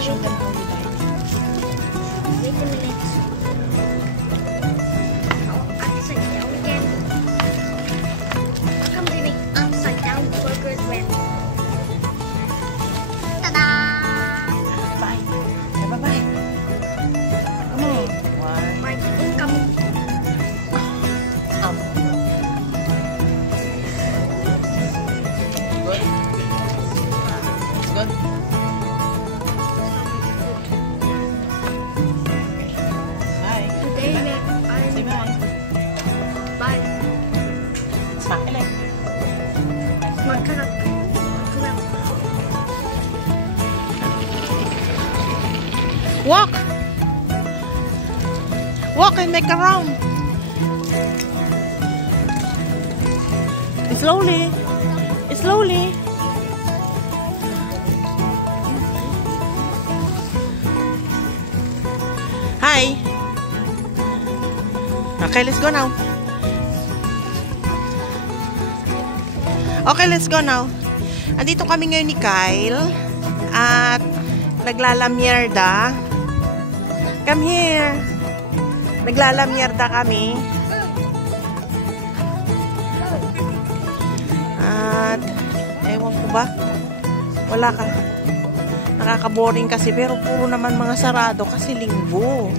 Show them how you like. Wait a minute. Oh, upside down again. Come to make upside down burgers when. Ta-da! Bye. Bye-bye. Come on. One. My income. Good. Good. Bye. Today, Say bye. Bye. Smack ulit. Magkarap. Walk! Walk and make a round. Slowly. Slowly. Hi. Okay, let's go now. Okay, let's go now. Andito kami ngayon ni Kyle at naglalamierda. Come here. Naglalamierda kami. At ewan ko ba? Wala ka. Nakaka-boring kasi pero puro naman mga sarado kasi linggo.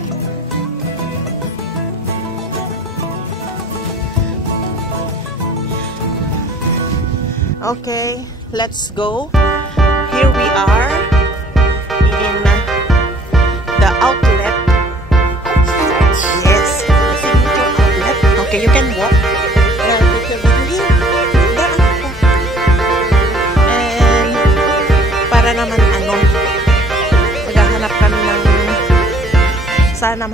Okay, let's go. Here we are in the outlet. Yes, outlet. Okay, you can walk. And para naman maghahanap kami ng sana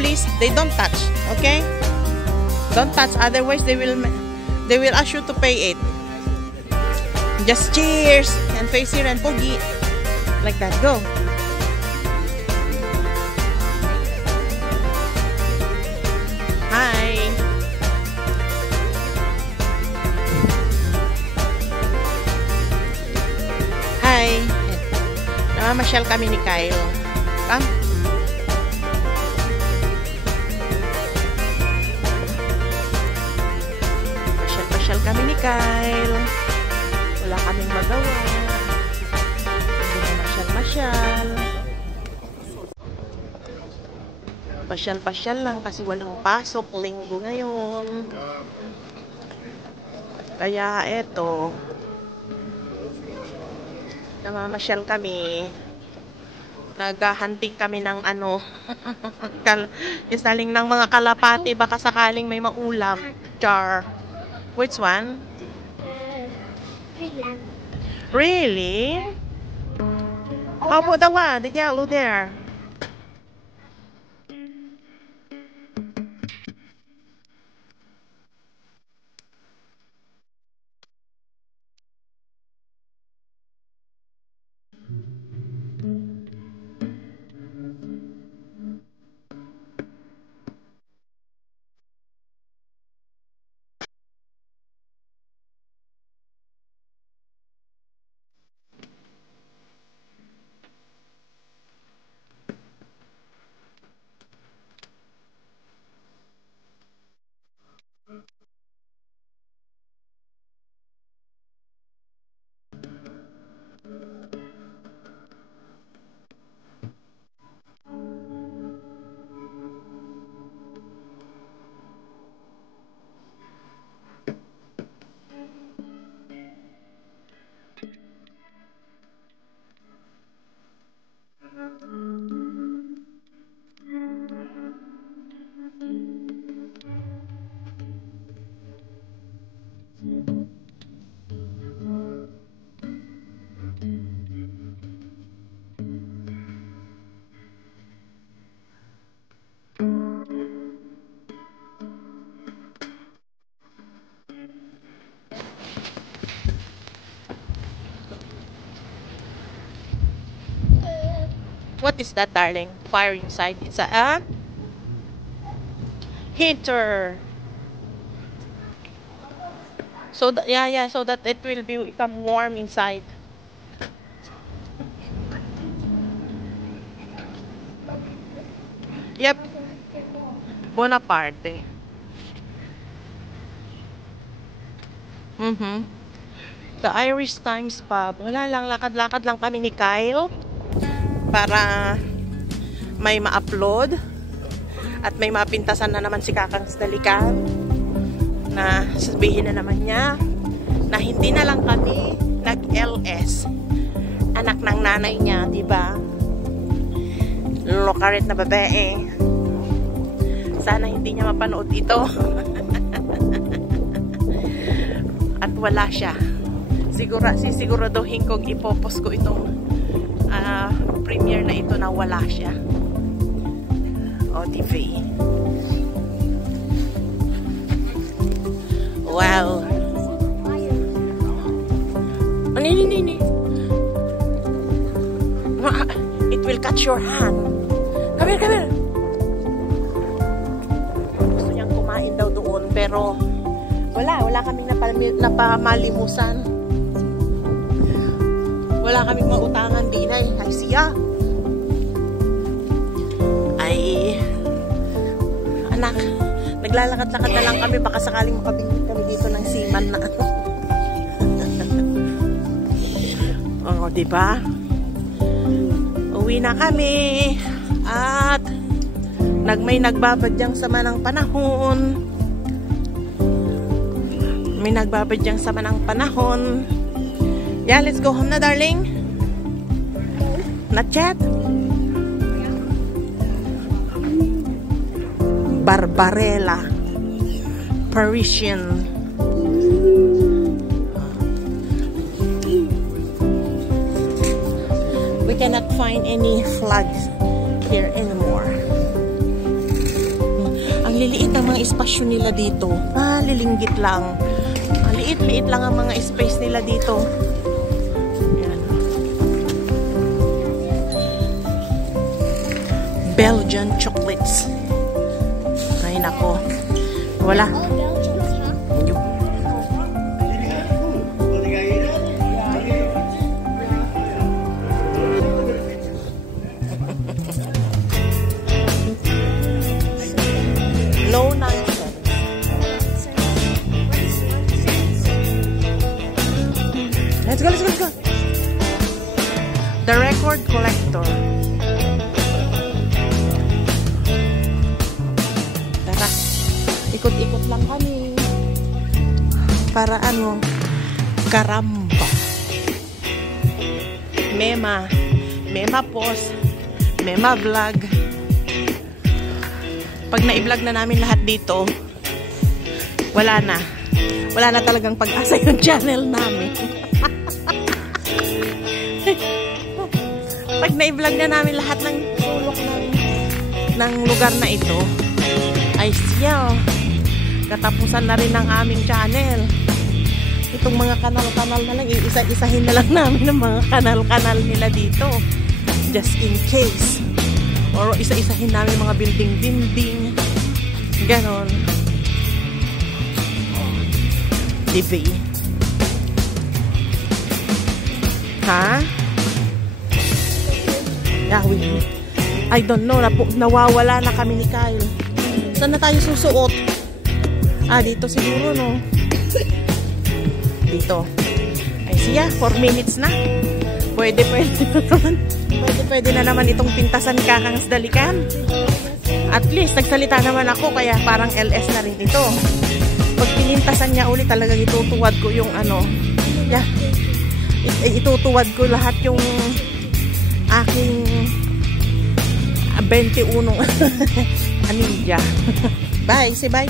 please. They don't touch, okay? Don't touch, otherwise they will ask you to pay it. Just cheers and face here and pogi like that. Go. Hi. Hi. Namamasyal kami ni Kyle. Come. Kami ni Kyle. Wala kaming magawa. Hindi na masyal-masyal. Pasyal-pasyal lang kasi walang pasok. Linggo ngayon. Kaya eto. Namamasyal kami. Naghahunting kami ng isaling ng mga kalapati. Baka sakaling may maulam. Char. Which one? Really? How about the one? The yellow there? What is that, darling? Fire inside. It's a heater. So that, yeah, so that it will become warm inside. Yep. Bonaparte. The Irish Times Pub. Wala lang, lakad-lakad lang kami ni Kyle para may ma-upload at may mapintasan na naman si Kakang Dalikan na sabihin na naman niya na hindi na lang kami nag-LS. Anak ng nanay niya, diba? Lokaret na babae. Sana hindi niya mapanood ito. At wala siya. Sisiguraduhin kong ipopost ko itong premiere na ito na wala siya. OTV. Wow. Nini. It will catch your hand. Come here. Gusto niyang kumain daw doon, pero wala kaming napamalimusan. Wala kaming mautangan din ay siya. Ay, anak, naglalakad-lakad na lang kami, baka sakaling makabingit kami dito ng seaman na ano. Oh, diba? Uwi na kami at may nagbabadyang sama ng panahon. May nagbabadyang sama ng panahon. Yeah, let's go home na, darling. Not yet. Barbarella. Parisian. We cannot find any flags here anymore. Ang liliit ang mga espasyo nila dito. Lilinggit lang. Liit lang ang mga space nila dito. Ayan. Belgian chocolates. Ay nako. Wala. No nonsense. Let's go. The record collector. Tara. Ikot-ikot lang kami. Para ano? Karamba. Mema post. Mema vlog. Pag na-vlog na namin lahat dito, wala na talagang pag-asa yung channel namin. Pag na-vlog na namin lahat ng sulok ng lugar na ito, ay siya, katapusan na rin ng aming channel. Itong mga kanal-kanal na lang, isa-isahin na lang namin ng mga kanal-kanal nila dito. Just in case. Or isa-isahin namin mga building-building. Ganon. TV. Ha? Yeah, I don't know. Nawawala na kami ni Kyle. Saan na tayo susuot? Dito siguro, no? Dito. Ay siya, 4 minutes na. Pwede na naman itong pintasan ni Kakang Dalikan. At least, nagsalita naman ako, kaya parang LS na rin ito. Pag pinintasan niya ulit, talagang itutuwad ko yung ano. Yeah. Itutuwad ko lahat yung aking 21 anilya. Bye, say bye.